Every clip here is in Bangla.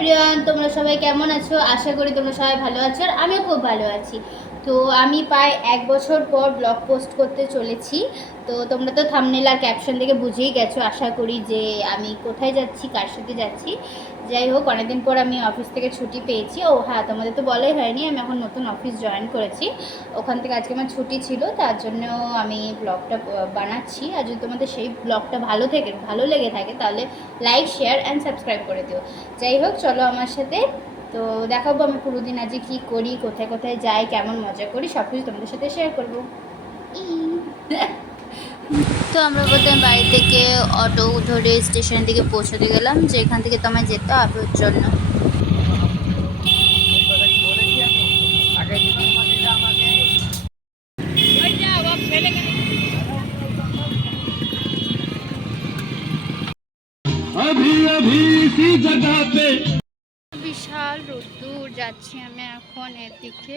এভরিওয়ান, তোমরা সবাই কেমন আছো? আশা করি তোমরা সবাই ভালো আছো আর আমিও খুব ভালো আছি। তো আমি প্রায় 1 বছর পর ব্লগ পোস্ট করতে চলেছি। তো তোমরা তো থাম্বনেল আর ক্যাপশন দেখে বুঝেই গেছো আশা করি যে আমি কোথায় যাচ্ছি, কার সাথে যাচ্ছি। যাই হোক, অনেকদিন পর আমি অফিস থেকে ছুটি পেয়েছি। ও হ্যাঁ, তোমাদের তো বলাই হয়নি, আমি এখন নতুন অফিস জয়েন করেছি। ওখান থেকে আজকে আমার ছুটি ছিল, তার জন্য আমি ব্লগটা বানাচ্ছি। আর যদি তোমাদের সেই ব্লগটা ভালো লেগে থাকে তাহলে লাইক, শেয়ার অ্যান্ড সাবস্ক্রাইব করে দিও। যাই হোক, চলো আমার সাথে। তো দেখাবো আমি পুরো দিন আজকে কী করি, কোথায় কোথায় যাই, কেমন মজা করি, সব কিছু তোমাদের সাথে শেয়ার করবো। তো আমরা প্রথমে বাড়ি থেকে অটো ধরে স্টেশনের দিকে পৌঁছতে গেলাম, যে এখান থেকে তোমায় যেতে হবে ওর জন্য। বিশাল রোদ্দুর, যাচ্ছি আমি এখন এর দিকে,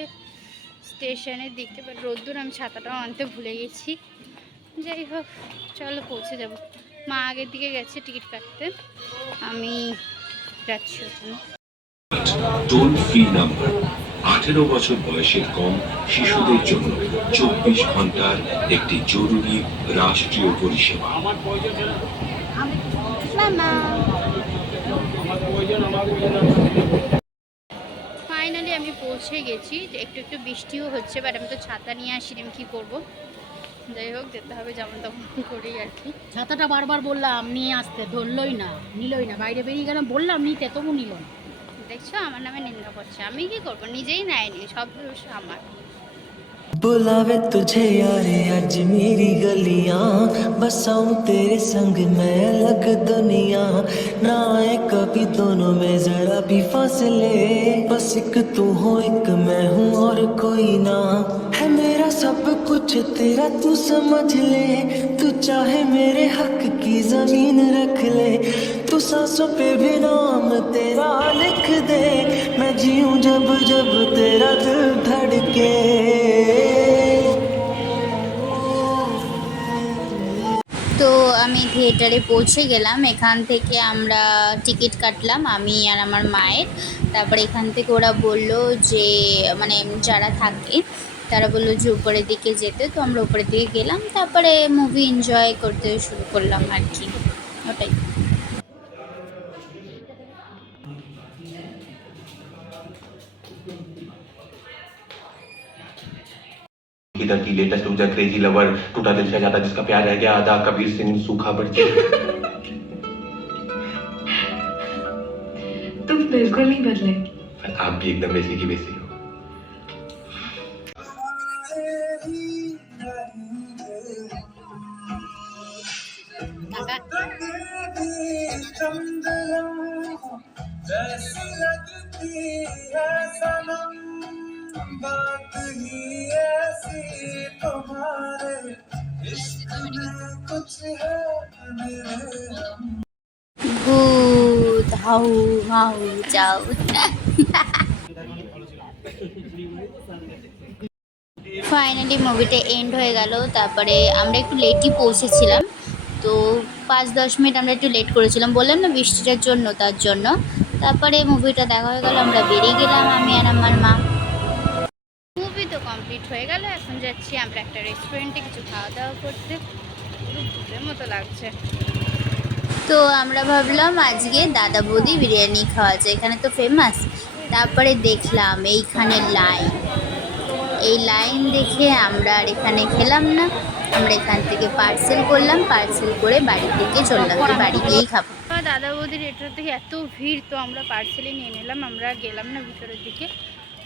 স্টেশনের দিকে। বাট রোদ্দুর, আমি ছাতাটাও আনতে ভুলে গেছি। যাই হোক, চলো পৌঁছে যাব। মা আগের দিকে গেছে টিকিট কাটতে, আমি যাচ্ছি ওখানে। টোল ফ্রি নাম্বার 18 বছর বয়সের কম শিশুদের জন্য 24 ঘন্টার একটি জরুরি রাষ্ট্রীয় পরিষেবা। ফাইনালি আমি পৌঁছে গেছি। একটু একটু বৃষ্টিও হচ্ছে, বাট আমি তো ছাতা নিয়ে আসিনি, আমি কী করবো। যাই হোক, যেতে হবে যেমন তেমন করেই আর কি। ছাতাটা বারবার বললাম নিয়ে আসতে, ধরলই না, নিলই না, বাইরে বেরিয়ে গেলাম, বললাম নিতে, তবু নিল না। দেখছো, আমার নামে নিন্দা করছে। আমি কি করবো, নিজেই নেয়নি, সব দোষ আমার। बुलावे तुझे यारे आज मेरी गलियां, बसाऊं तेरे संग मैं अलग दुनिया, ना आए कभी दोनों में जरा भी फासले, बस एक तू हो एक मैं हूँ और कोई ना, है मेरा सब कुछ तेरा तू समझ ले, तू चाहे मेरे हक की जमीन रख ले, तू सांसों पे भी नाम तेरा लिख दे, मैं जीऊं जब जब तेरा दिल धड़के। তো আমি থিয়েটারে পৌঁছে গেলাম। এখান থেকে আমরা টিকিট কাটলাম, আমি আর আমার মায়ের। তারপরে এখান থেকে ওরা বললো যে, মানে যারা থাকে তারা বললো যে উপরের দিকে যেতে। তো আমরা উপরের দিকে গেলাম, তারপরে মুভি এনজয় করতে শুরু করলাম আর কি, ওটাই। इधर की लेटेस्ट ऊर्जा क्रेजी लवर टूटा दिल शहजादा जिसका प्यार रह गया आधा कबीर सिंह सूखा बर्ची। तुम बिल्कुल नहीं बदले। आप भी एकदम वैसी की वैसी हो। बात ही ऐसी तुम्हारे इश्क में कुछ है ভূত হাউ মাউ যাও। ফাইনালি মুভিটা এন্ড হয়ে গেল। তারপরে আমরা একটু লেটই পৌঁছেছিলাম, তো 5-10 মিনিট আমরা একটু লেট করেছিলাম, বললাম না বৃষ্টিটার জন্য, তার জন্য। তারপরে মুভিটা দেখা হয়ে গেল, আমরা বেরিয়ে গেলাম আমি আর আমার মা। মুভি তো কমপ্লিট হয়ে গেল, এখন যাচ্ছি আমরা একটা রেস্টুরেন্টে কিছু খাওয়া দাওয়া করতে। পুরো ভূতের মতো লাগছে। তো আমরা ভাবলাম আজকে দাদা বৌদি বিরিয়ানি খাওয়া যায়, এখানে তো ফেমাস। তারপরে দেখলাম এইখানে লাইন, এই লাইন দেখে আমরা আর এখানে খেলাম না, আমরা এখান থেকে পার্সেল করলাম, পার্সেল করে বাড়ি থেকে চললাম, যে বাড়ি গিয়েই খাবো। দাদা বৌদির এটা থেকে এত ভিড়, তো আমরা পার্সেলই নিয়ে নিলাম, আমরা গেলাম না ভিতরের দিকে।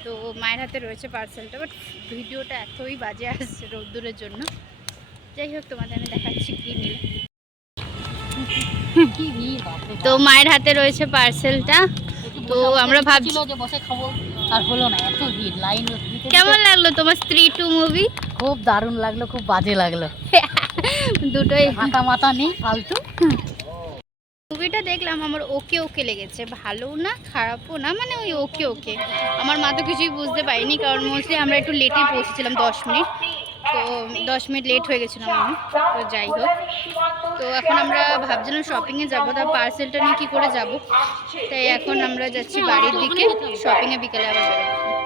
তো মায়ের হাতে রয়েছে পার্সেলটা, বাট ভিডিওটা এতই বাজে আসছে রোদ্দুরের জন্য। যাই হোক, তোমাদের আমি দেখাচ্ছি কী নিলাম। তো মায়ের হাতে রয়েছে পার্সেলটা। তো আমরা ভাবছি যে বসে খাবো, আর হলো না, এত ভিড় লাইন। কেমন লাগলো তোমার স্ত্রী 2 মুভি? খুব দারুণ লাগলো, খুব বাজে লাগলো, দুটোই হাঁটা মাথা নেই ফালতু। মুভিটা দেখলাম, আমার ওকে ওকে লেগেছে, ভালো না খারাপও না, মানে ওই ওকে ওকে। আমার মা তো কিছুই বুঝতে পারিনি, কারণ মোস্টলি আমরা একটু লেটে পৌঁছেছিলাম 10 মিনিট। তো 10 মিনিট লেট হয়ে গেছিলাম আমি। তো যাই হোক, তো এখন আমরা ভাবছিলাম শপিংয়ে যাবো, তার পার্সেলটা নিয়ে কী করে যাব, তাই এখন আমরা যাচ্ছি বাড়ির দিকে। শপিংয়ে বিকেলে আবার বেরোবো।